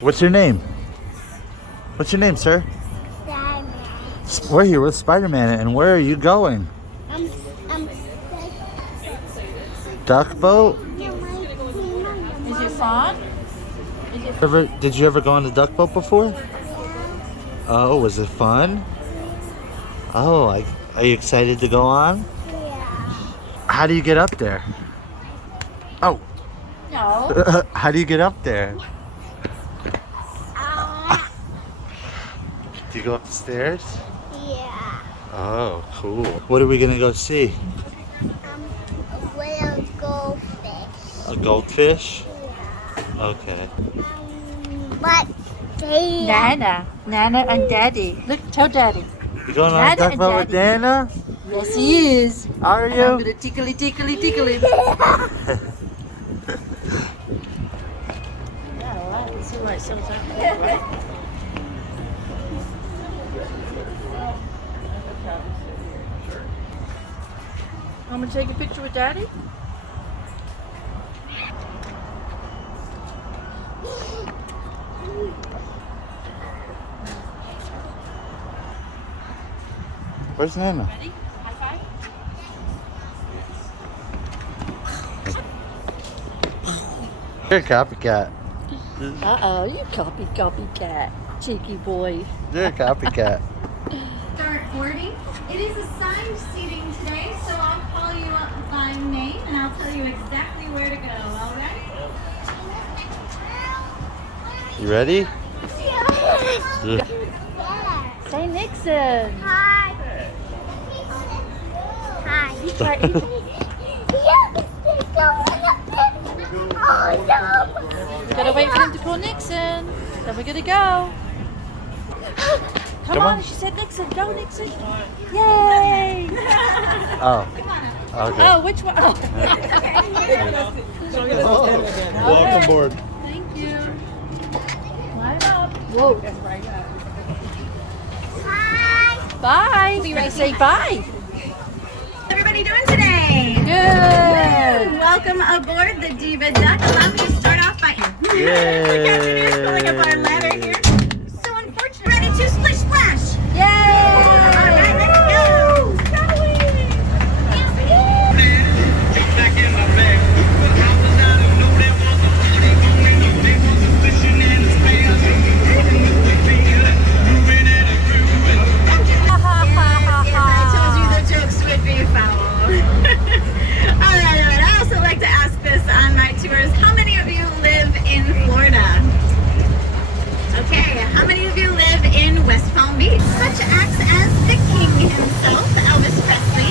What's your name? What's your name, sir? Spider-Man. We're here with Spider-Man, and where are you going? I'm Duck boat? Is it fun? Is it Did you ever go on the duck boat before? Yeah. Oh, was it fun? Oh, are you excited to go on? Yeah. How do you get up there? Oh, No. how do you get up there? Do you go up the stairs? Yeah. Oh, cool. What are we gonna go see? A little goldfish. A goldfish? Yeah. Okay. But they Nana and Daddy. Look, tell Daddy. You going on a Nana duck and boat with Daddy. Dana? Yes, he is. Are And I'm you? gonna tickle him. Yeah, well, let's see why it sells out. Right? I'm gonna take a picture with Daddy. Where's Nana? Ready? High five. You're a copycat. Uh-oh, you copycat. Cheeky boy. You're a copycat. Start boarding. It is assigned seating today, so I'll call you up by name and I'll tell you exactly where to go, all right? You ready? Say Nixon. Hi. Hi. You try eating. We gotta wait for him to call Nixon. Then we're gonna go. Come Come on, on. she said Nixon. Go, Nixon. Yay! Oh. Okay. Oh, which one? Oh. Welcome aboard. Thank you. Climb up. Whoa. Hi. Bye. Be right. Say bye. How's everybody doing today? Good. Welcome aboard the Diva Duck. Allow me to start off by Yay. pulling up our ladder here. So unfortunate. Ready to splish splash. Yay! All right, let's go. Yes, I told you the jokes would be foul. All right. I also like to ask this on my tours. How many of you live in Florida? Okay, how many of you live in West Palm Beach? Such acts as the King himself, Elvis Presley,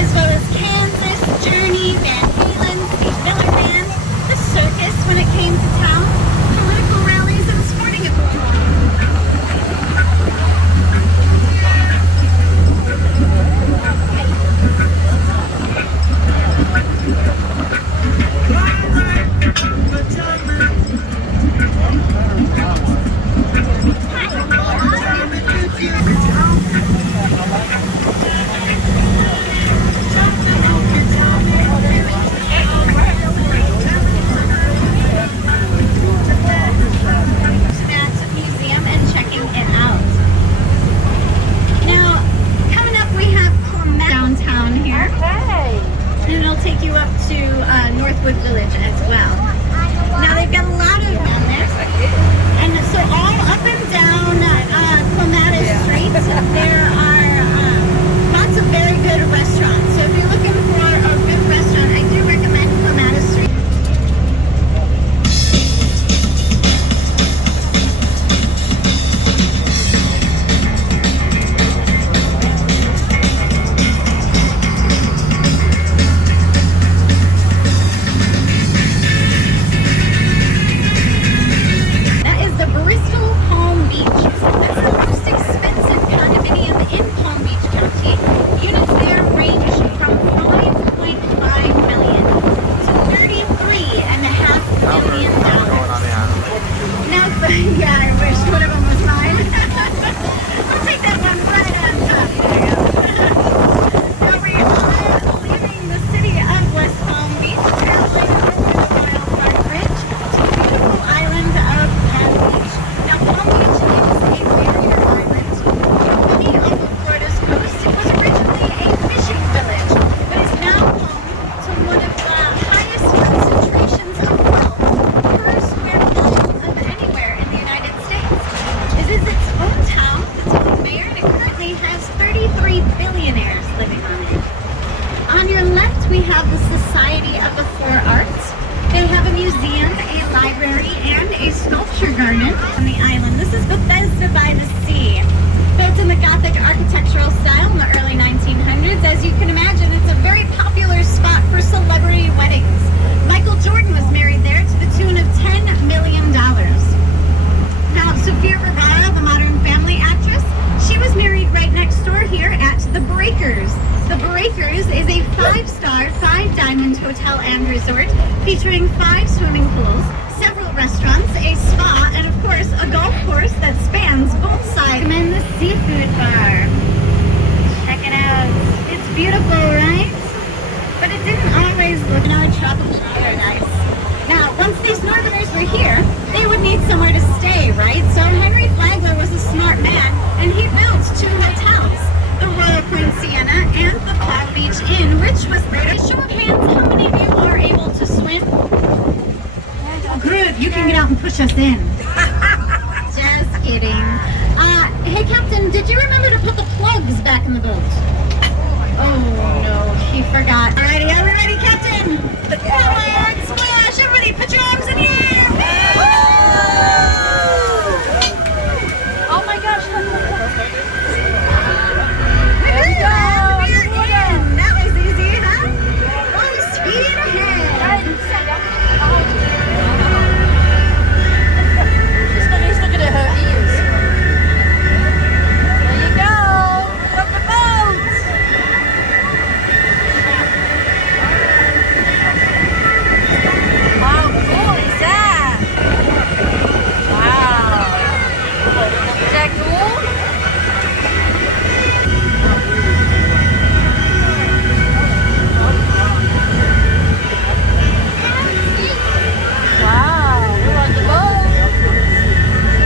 as well as Kansas, Journey, Van Halen, Steve Miller Band, the circus when it came to town, political rallies, and sporting events. That museum and checking it out. Now, coming up we have Clement downtown here, Hey. and it'll take you up to Northwood Village as well. Now they've got a lot of down there, and so all up and down Clematis Street there are lots of very good restaurants. So if you're looking for a good restaurant, I do recommend Clematis Street. That is the Bristol Palm Beach. That's the most expensive condominium in Palm Beach County. Units there range from 5.5 million to $33.5 million. Now, yeah, I wish one of them was mine. I'll take that one right on top there. Now we are leaving the city of West Palm Beach, traveling over the Royal Park Bridge to the beautiful island of Palm Beach. garden on the island. This is Bethesda by the Sea. Built in the Gothic architectural style in the early 1900s, as you can imagine, it's a very popular spot for celebrity weddings. Michael Jordan was married there to the tune of $10 million. Now, Sofia Vergara, the Modern Family actress, she was married right next door here at The Breakers. The Breakers is a 5-star, 5-diamond hotel and resort featuring 5 swimming pools, several restaurants, a spa, and of course a golf course that spans both sides. I'm in the seafood bar. Check it out. It's beautiful, right? But it didn't always look in our tropical paradise. Now, once these northerners were here, they would need somewhere to stay, right? So Henry Flagler was a smart man, and he built 2 hotels, the Royal Queen Sienna and the Palm Beach Inn, which was later. Show of hands, how many of you are able to swim? Oh, good, you can get out and push us in. Just kidding. Hey, Captain, did you remember to put the plugs back in the boat? Oh, no, he forgot. Alrighty, are we ready, Captain? Forward, splash, everybody put your arms in the air!